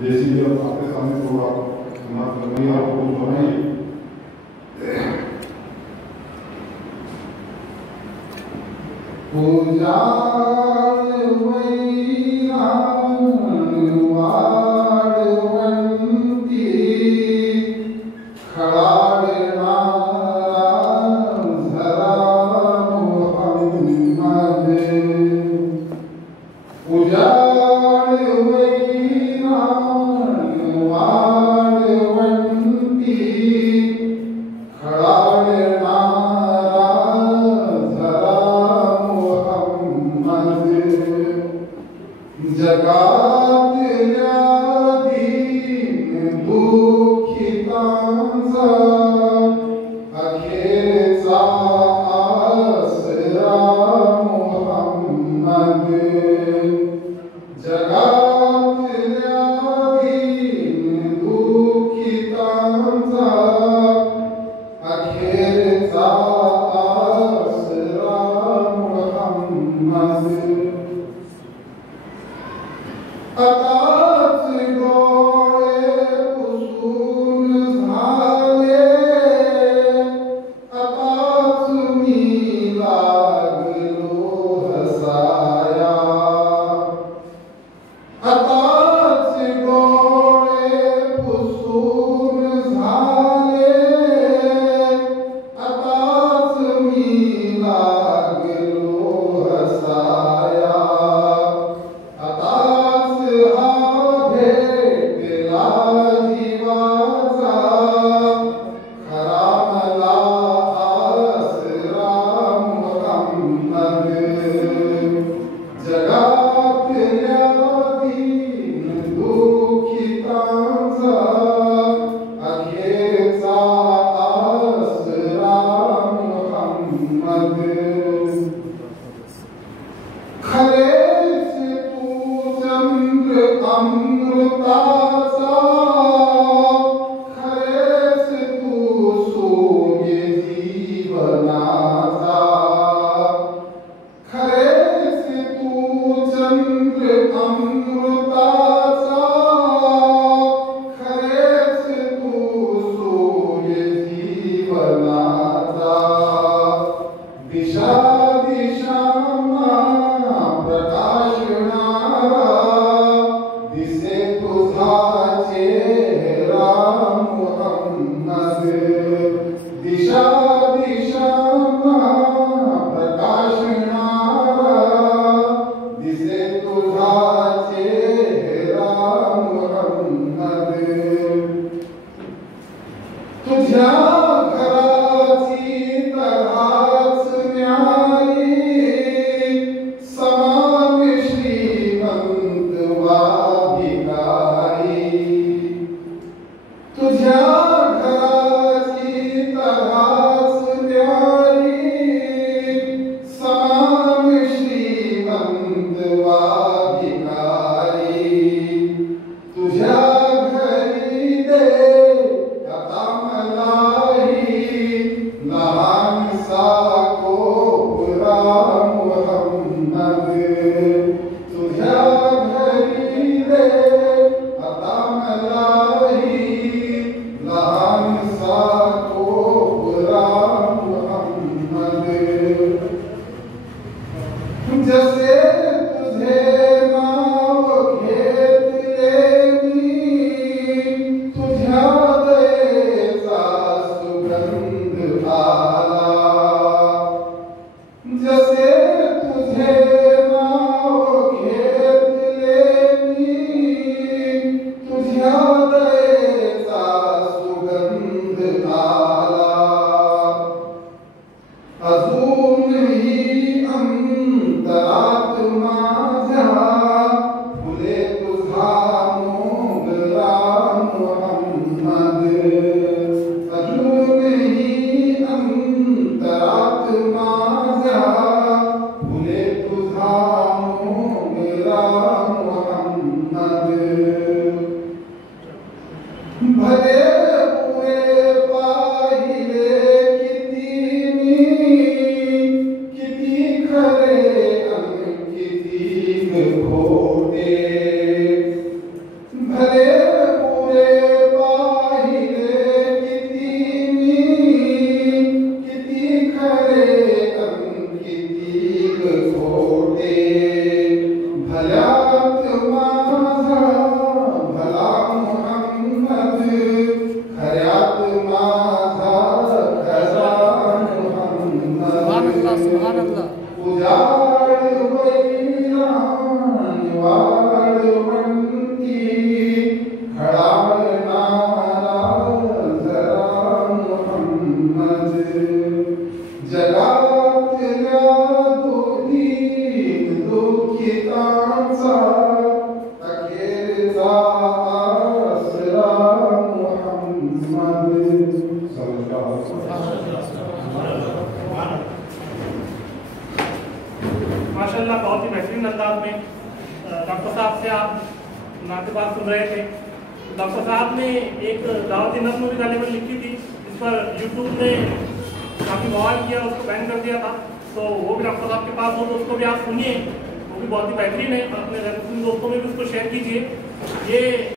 जैसी भी आपके सामने होगा आपको बनाइए। पूजा किती खरे किती सुभान अल्लाह। माशाल्लाह बहुत ही बेहतरीन अंदाज में डॉक्टर साहब से आप नाते बात सुन रहे थे। डॉक्टर साहब ने एक दावती नज़्म भी गालिबन लिखी थी, इस पर यूट्यूब ने काफ़ी बवाल किया, उसको बैन कर दिया था। तो वो भी डॉक्टर साहब के पास हो तो उसको भी आप सुनिए, वो भी बहुत ही बेहतरीन है। अपने दोस्तों में भी उसको शेयर कीजिए। ये